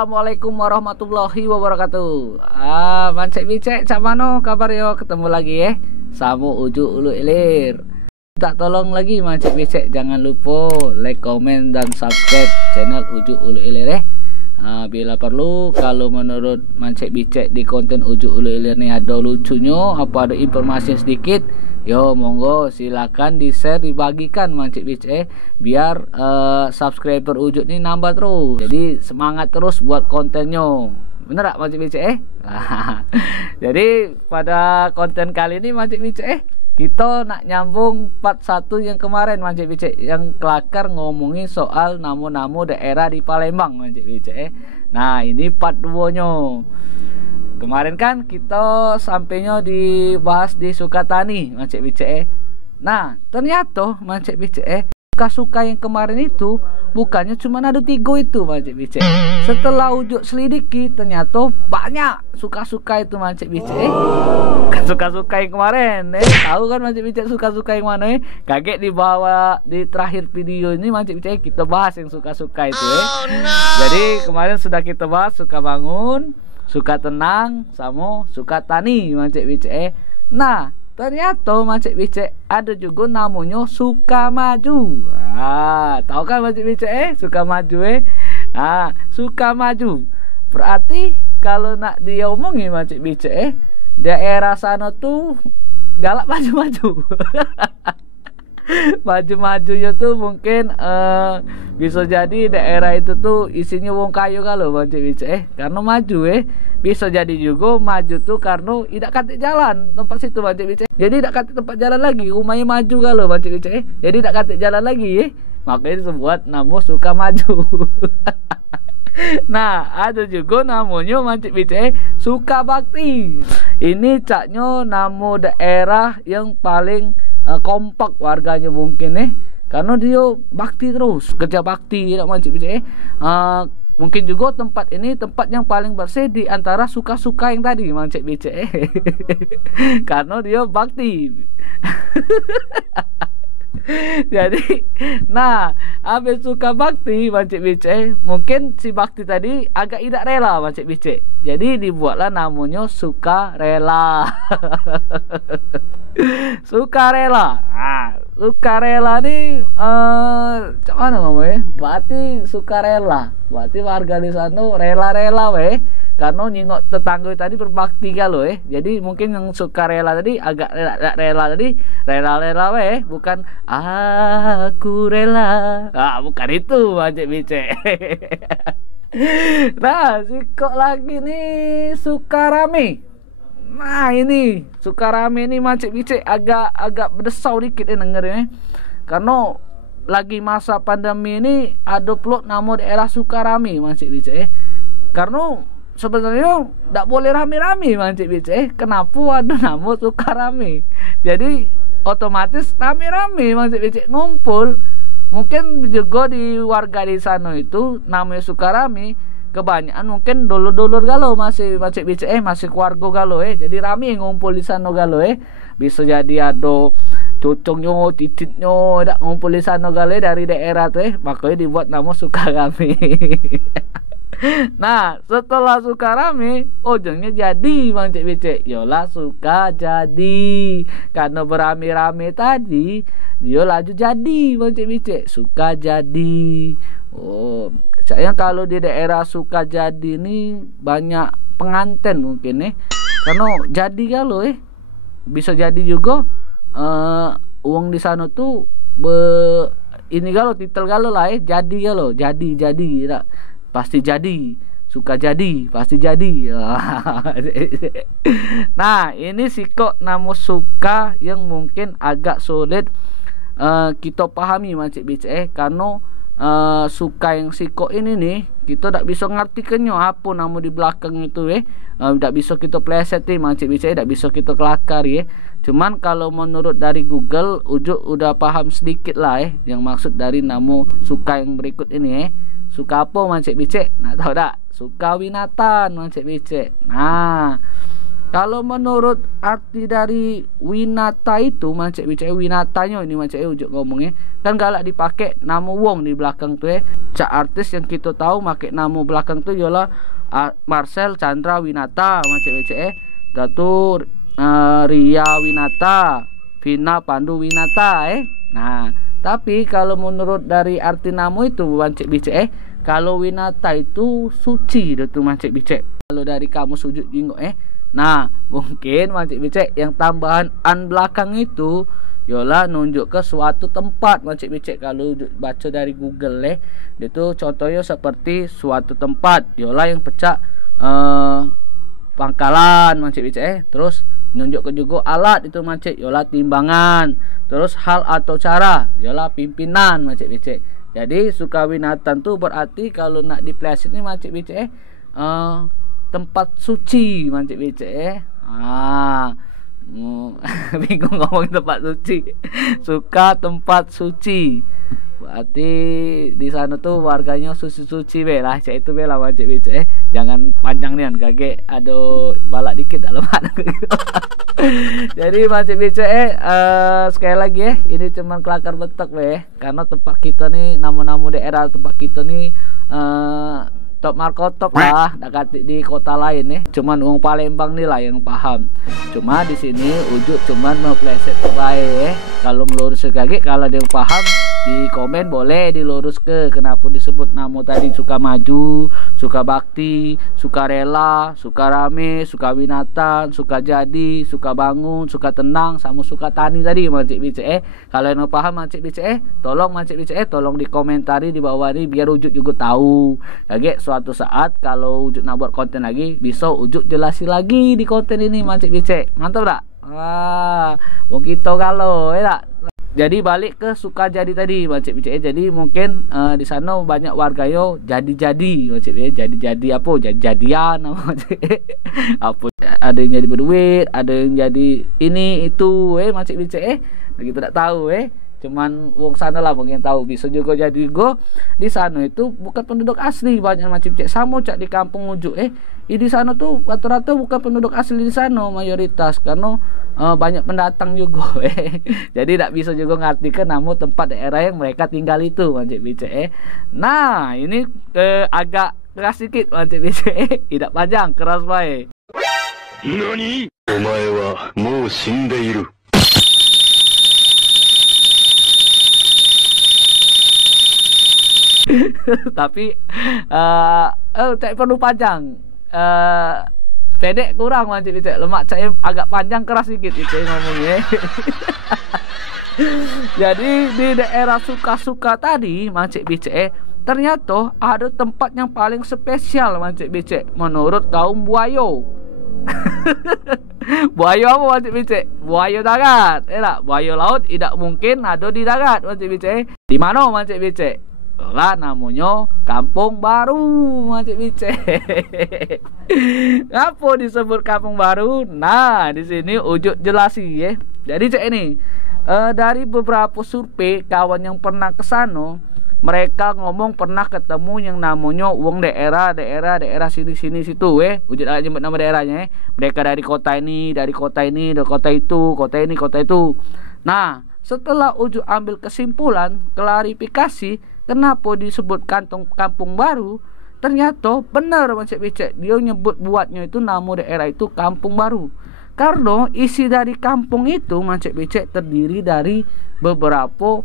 Assalamualaikum warahmatullahi wabarakatuh. Mancek bicek cak mano kabar yo, ketemu lagi Samu ujuk ulu ilir. Tak tolong lagi mancek bicek, jangan lupa like, komen dan subscribe channel ujuk ulu ilir bila perlu, kalau menurut mancek bicek di konten ujuk ulu ilir nih ada lucunya, apa ada informasi sedikit, yo monggo silakan di share, dibagikan mancek bicek biar subscriber ujuk nih nambah terus. Jadi semangat terus buat kontennya. Bener gak mancek bicek Jadi pada konten kali ini mancek bicek kita nak nyambung part 1 yang kemarin mancek bicek, yang kelakar ngomongin soal namo-namo daerah di Palembang mancek bicek Nah ini part 2 nya. Kemarin kan kita sampainya dibahas di Sukatani mancek bicek Nah ternyata mancek bicek suka-suka yang kemarin itu bukannya cuma ada 3 itu mancek bicek. Setelah ujuk selidiki ternyata banyak suka-suka itu mancek bicek Bukan suka-suka yang kemarin tahu kan mancek bicek suka-suka yang mana kaget dibawa di terakhir video ini mancek bicek kita bahas yang suka-suka itu Jadi kemarin sudah kita bahas suka bangun, suka tenang, sama suka tani mancek bicek. Nah ternyata mancek bicek ada juga namanya suka maju. Tahu kan mancek bicek suka maju suka maju. Berarti kalau nak diomongin mancek bicek daerah sana tuh galak maju-maju. Maju-majunya tuh mungkin bisa jadi daerah itu tuh isinya wong kayu kalau mancek bicek karena maju bisa jadi juga maju tuh karena tidak katik jalan tempat situ mancek bicek. Jadi tidak katik tempat jalan lagi, rumahnya maju kalau mancek bicek jadi tidak katik jalan lagi makanya disebut nama suka maju. Nah ada juga namanya mancek bicek suka bakti. Ini caknya nama daerah yang paling kompak warganya mungkin karena dia bakti terus, kerja bakti tidak mancek bicek mungkin juga tempat ini tempat yang paling bersih di antara suka-suka yang tadi mancek bicek karena dia bakti. Jadi nah habis suka bakti mancek bicek mungkin si bakti tadi agak tidak rela mancek bicek, jadi dibuatlah namanya suka rela. Sukarela. Sukarela nih cak mana ngomongnya? Berarti sukarela. Berarti warga di sana rela-rela karena nyingok tetangga tadi berbakti kalau Jadi mungkin yang sukarela tadi agak rela tadi rela-rela bukan aku rela. Bukan itu mancek bicek. Nah, kok lagi nih Sukarame. Nah ini Sukarame ini mancek bicek agak berdesau dikit dengerin karena lagi masa pandemi ini ada plot nama daerah Sukarame mancek bicek karena sebenarnya tidak boleh rame-rame mancek bicek. Kenapa ada nama Sukarame? Jadi otomatis rame-rame mancek bicek ngumpul. Mungkin juga di warga di sana itu namanya Sukarame kebanyakan mungkin dulur-dulur galau masih mancek bicek masih keluarga galau jadi rame ngumpul di sana galau bisa jadi ada cocongnya titiknya dak ngumpul di sana galau dari daerah tuh makanya dibuat nama Sukarame. Nah setelah Sukarame ujungnya jadi mancek bicek yolah suka jadi karena berame-rame tadi dia laju jadi mancek bicek suka jadi. Saya kalau di daerah Sukajadi ini banyak pengantin mungkin karena jadi kalau bisa jadi juga uang di sana tuh ini kalau titel kalau lah jadi kalau jadi tak pasti jadi suka jadi pasti jadi. Nah ini kok nama suka yang mungkin agak sulit kita pahami mancek bicek karena suka yang siko ini nih kita tak bisa ngartikannya apa nama di belakang itu tak bisa kita pleset mancek bicek, tak bisa kita kelakar cuman kalau menurut dari Google ujuk udah paham sedikit lah yang maksud dari nama suka yang berikut ini suka apa mancek bicek nak tahu tak? Suka winatan mancek bicek. Nah Kalau menurut arti dari winata itu Mancik bicek, winatanya ini Mancik ujuk ngomongnya kan galak dipakai nama wong di belakang tuh cak artis yang kita tahu make nama belakang tuh ialah Marcel Chandra Winata Mancik bicek Datu Ria Winata, Vina Pandu Winata Nah, tapi kalau menurut dari arti nama itu Mancik bicek kalau Winata itu suci itu Mancik bicek. Kalau dari kamu sujud jinggo nah, mungkin Mancik bicek yang tambahan an belakang itu yola nunjuk ke suatu tempat Mancik bicek. Kalau baca dari Google itu contohnya seperti suatu tempat yola yang pecah pangkalan Mancik bicek terus nunjuk ke juga alat itu Mancik yola timbangan, terus hal atau cara yola pimpinan Mancik bicek. Jadi sukawinatan tuh berarti kalau nak dipleset ini Mancik bicek tempat suci Mancik bicek bingung ngomong tempat suci. Suka tempat suci berarti di sana tuh warganya suci-suci lah cek itu lah Mancik bicek jangan panjang nian kage ada balak dikit dalam jadi Mancik bicek sekali lagi ini cuman kelakar betok karena tempat kita nih nama-nama daerah tempat kita nih top markotop lah dekat di kota lain cuman uang Palembang nih lah yang paham. Cuma di sini ujuk cuman mau pleset baik kalau melurus kaki kalau dia paham di komen boleh dilurus ke kenapa disebut nama tadi suka maju, suka bakti, suka rela, suka rame, suka winatan, suka jadi, suka bangun, suka tenang, sama suka tani tadi Mancik bicek kalau yang paham Mancik bicek tolong Mancik bicek tolong dikomentari di bawah ini biar ujuk juga tahu kaget suatu saat kalau ujuk nak buat konten lagi bisa ujuk jelasin lagi di konten ini Mancik bicek. Mantap tak? Wong kita kalau tak. Jadi balik ke suka jadi tadi Mancik bicek. Jadi mungkin di sana banyak wargayo jadi-jadi Mancik bicek. Jadi-jadi apa? Jadi-jadian Mancik. Apa ada yang jadi berduit, ada yang jadi ini itu Mancik bicek kita tak tahu cuman wong sana lah mungkin tahu. Bisa juga jadi go di sana itu bukan penduduk asli banyak Mancik bicek sama cak di kampung ujuk di sana tuh rata-rata bukan penduduk asli di sana mayoritas karena banyak pendatang juga jadi tak bisa juga ngartikan nama tempat daerah yang mereka tinggal itu Mancik bicek nah ini agak keras sedikit Mancik bicek tidak panjang keras baik. Nani? Omae wa mou shindeiru. Tapi tak perlu panjang pendek kurang Mancik bicek lemak saya agak panjang keras sedikit itu ngomongnya. Jadi di daerah suka-suka tadi Mancik bicek ternyata ada tempat yang paling spesial Mancik bicek menurut kaum buayo. Buaya apa Mancik bicek? Buaya darat buaya laut tidak mungkin ada di darat Mancik bicek. Di mana Mancik bicek? Lah namanya Kampung Baru Mancik bicek. Apa disebut Kampung Baru? Nah, di sini ujuk jelasi Jadi cek ini dari beberapa survei kawan yang pernah ke sana, mereka ngomong pernah ketemu yang namanya wong daerah sini situ ujuk aja nyebut nama daerahnya mereka dari kota ini, dari kota ini, dari kota itu, kota ini, kota itu. Nah, setelah ujuk ambil kesimpulan, klarifikasi kenapa disebut Kampung Baru, ternyata benar Mancik bicek dia nyebut buatnya itu nama daerah itu Kampung Baru karena isi dari kampung itu Mancik bicek terdiri dari beberapa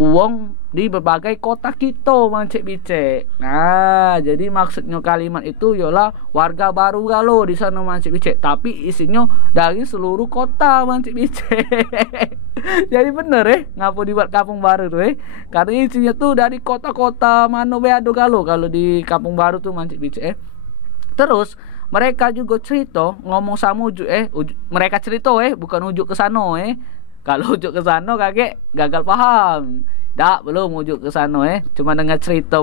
uang di berbagai kota kita Mancik bicek. Nah, jadi maksudnya kalimat itu ialah warga baru galo di sana Mancik bicek, tapi isinya dari seluruh kota Mancik bicek. Jadi bener ngapa dibuat Kampung Baru tuh karena isinya tuh dari kota-kota mana beado galo kalau di Kampung Baru tuh Mancik bicek. Terus mereka juga cerita ngomong sama ujuk mereka cerita bukan ujuk ke sana Kalau ujuk ke sana kakek gagal paham. Tak belum ujuk ke sana cuma dengar cerita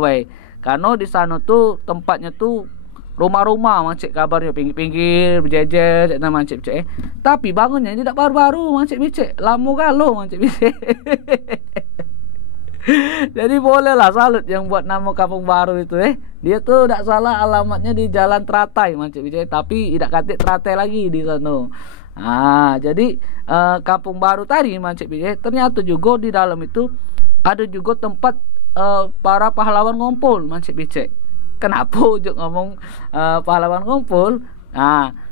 karena di sana tuh tempatnya tuh rumah-rumah Mancik kabarnya pinggir-pinggir berjejer cak Mancik bicek tapi bangunnya tidak baru-baru Mancik bicek lama galo Mancik bicek. Jadi boleh lah salut yang buat nama Kampung Baru itu Dia tuh tidak salah alamatnya di Jalan Teratai Mancik Bicek, tapi tidak katik Teratai lagi di sana. Jadi kampung baru tadi Mancik Bicek ternyata juga di dalam itu ada juga tempat para pahlawan ngumpul Mancik Bicek. Kenapa ujuk ngomong pahlawan ngumpul?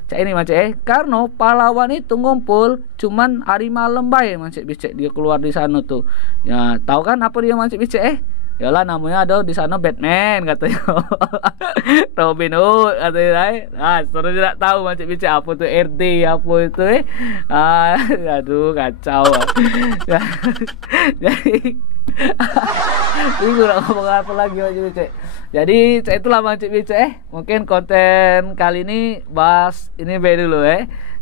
Cak ini Mancik karena pahlawan itu ngumpul cuman hari malam bae Mancik Bicek, dia keluar di sana tuh. Ya, tahu kan apa dia Mancik Bicek? Yalah, namanya ada di sana Batman katanya. Robin Hood katanya. Seterusnya tidak tahu Mancik Bicek apa itu RD apa itu aduh kacau. Jadi ini gue ngomong apa lagi Mancik Bicek. Jadi itulah Mancik Bicek. Mungkin konten kali ini bahas ini dulu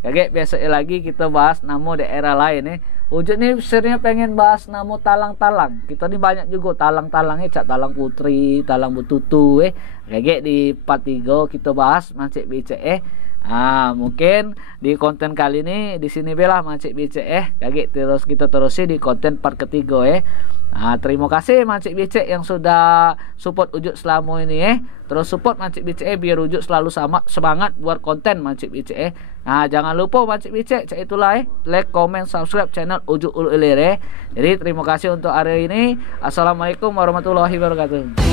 Kayak besok lagi kita bahas nama daerah lain Ujuk nih serinya pengen bahas nama talang-talang. Kita nih banyak juga talang-talangnya, Cak Talang Putri, Talang Bututu Kayak di part 3 kita bahas Mancik Bicek mungkin di konten kali ini di sini belah Mancik Bicek Kayak terus kita terusin di konten part ketiga terima kasih Mancik Bicek yang sudah support Ujuk selama ini Terus support Mancik Bicek biar Ujuk selalu semangat buat konten Mancik Bicek jangan lupa Mancik Bicek itulah like, comment, subscribe channel Ujuk Ulu Ilir Jadi terima kasih untuk hari ini. Assalamualaikum warahmatullahi wabarakatuh.